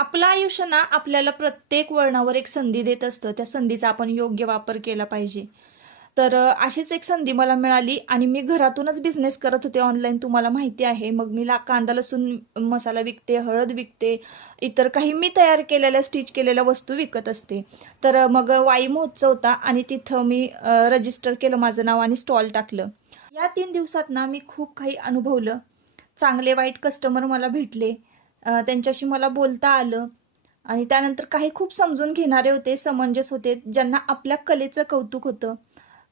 आपलं आयुष्य ना आपल्याला प्रत्येक वळणावर एक संधी देत असतं. त्या संधीचा आपण योग्य वापर केला पाहिजे. तर अशीच एक संधी मला मिळाली आणि मी घरातूनच बिझनेस करत होते ऑनलाईन, तुम्हाला माहिती आहे. मग मी कांदा, लसूण मसाला विकते, हळद विकते, इतर काही मी तयार केलेल्या, स्टिच केलेल्या वस्तू विकत असते. तर मग वाई महोत्सव होता आणि तिथं मी रजिस्टर केलं माझं नाव आणि स्टॉल टाकलं. या 3 दिवसात ना मी खूप काही अनुभवलं. चांगले वाईट कस्टमर मला भेटले. त्यांच्याशी मला बोलता आलं आणि त्यानंतर काही खूप समजून घेणारे होते, समंजस होते, ज्यांना आपल्या कलेचं कौतुक होतं.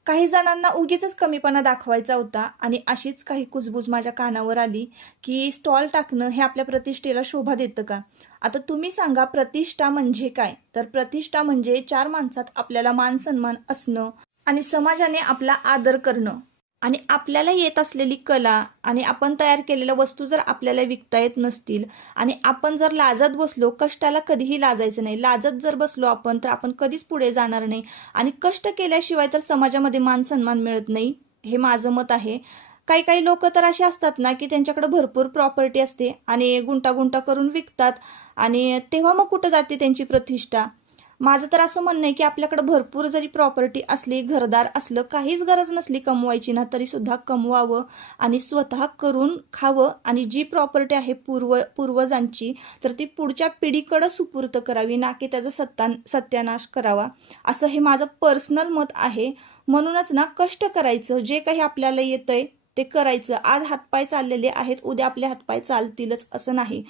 काही जणांना उगीचच कमीपणा दाखवायचा होता आणि अशीच काही कुजबूज माझ्या कानावर आली, की स्टॉल टाकणं हे आपल्या प्रतिष्ठेला शोभा देतं का? आता तुम्ही सांगा, प्रतिष्ठा म्हणजे काय? तर प्रतिष्ठा म्हणजे 4 माणसात आपल्याला मान-सन्मान असणं आणि समाजाने आपला आदर करणं आणि आपल्याला येत असलेली कला आणि आपण तयार केलेल्या वस्तू जर आपल्याला विकता येत नसतील आणि आपण जर लाजत बसलो, कष्टाला कधीही लाजायचं नाही. लाजत जर बसलो आपण, तर आपण कधीच पुढे जाणार नाही आणि कष्ट केल्याशिवाय तर समाजामध्ये मान-सन्मान मिळत नाही, हे माझं मत आहे. काही-काही लोकं तर असे असतात ना, की त्यांच्याकडे भरपूर प्रॉपर्टी असते आणि गुंता-गुंता करून विकतात आणि तेव्हा मग कुठं जाते त्यांची प्रतिष्ठा? माझं तर असं म्हणणं आहे, की आपल्याकडे भरपूर जरी प्रॉपर्टी असली, घरदार असलं, काहीच गरज नसली कमवायची ना, तरीसुद्धा कमवावं आणि स्वतः करून खावं आणि जी प्रॉपर्टी आहे पूर्वजांची, तर ती पुढच्या पिढीकडं सुपूर्त करावी, ना की त्याचा सत्यानाश करावा. असं हे माझं पर्सनल मत आहे. म्हणूनच ना, कष्ट करायचं, जे काही आपल्याला येतंय ते करायचं. आज हातपाय चाललेले आहेत, उद्या आपले हातपाय चालतीलच असं नाही.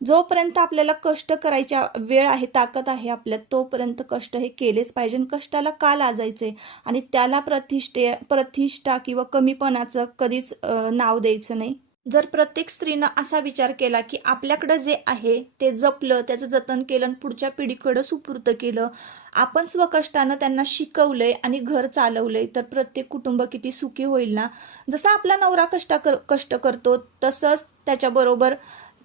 जोपर्यंत आपल्याला कष्ट करायच्या वेळ आहे, ताकद आहे आपल्यात, तोपर्यंत कष्ट हे केलेच पाहिजे. कष्टाला का लाजायचे आणि त्याला प्रतिष्ठा किंवा कमीपणाचं कधीच नाव द्यायचं नाही. जर प्रत्येक स्त्रीनं असा विचार केला, की आपल्याकडं जे आहे ते जपलं, त्याचं जतन केलं आणि पुढच्या पिढीकडं सुपूर्त केलं, आपण स्वकष्टानं त्यांना शिकवलंय आणि घर चालवलंय, तर प्रत्येक कुटुंब किती सुखी होईल ना. जसा आपला नवरा कष्ट करतो, तसंच त्याच्याबरोबर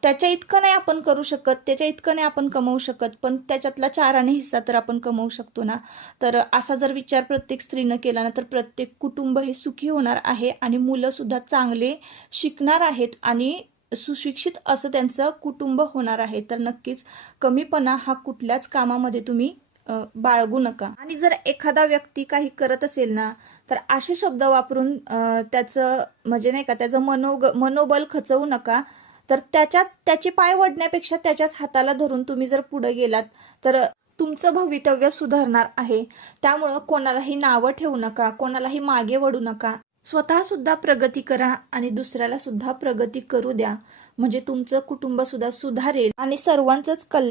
त्याच्या इतकं नाही आपण करू शकत, त्याच्या इतकं नाही आपण कमवू शकत, पण त्याच्यातला 4 हिस्सा तर आपण कमवू शकतो ना. तर असा जर विचार प्रत्येक स्त्रीनं केला ना, तर प्रत्येक कुटुंब हे सुखी होणार आहे आणि मुलंसुद्धा चांगले शिकणार आहेत आणि सुशिक्षित असं त्यांचं कुटुंब होणार आहे. तर नक्कीच कमीपणा हा कुठल्याच कामामध्ये तुम्ही बाळगू नका. आणि जर एखादा व्यक्ती काही करत असेल ना, तर असे शब्द वापरून त्याचं म्हणजे नाही का, त्याचं मनोबल खचवू नका. तर त्याचे पाय वडण्यापेक्षा त्याच्याच हाताला धरून तुम्ही जर पुढे गेलात, तर तुमचं भवितव्य सुधारणार आहे. त्यामुळं कोणालाही नावं ठेवू नका, कोणालाही मागे वळू नका. स्वतः सुद्धा प्रगती करा आणि दुसऱ्याला सुद्धा प्रगती करू द्या. म्हणजे तुमचं कुटुंब सुद्धा सुधारेल आणि सर्वांचंच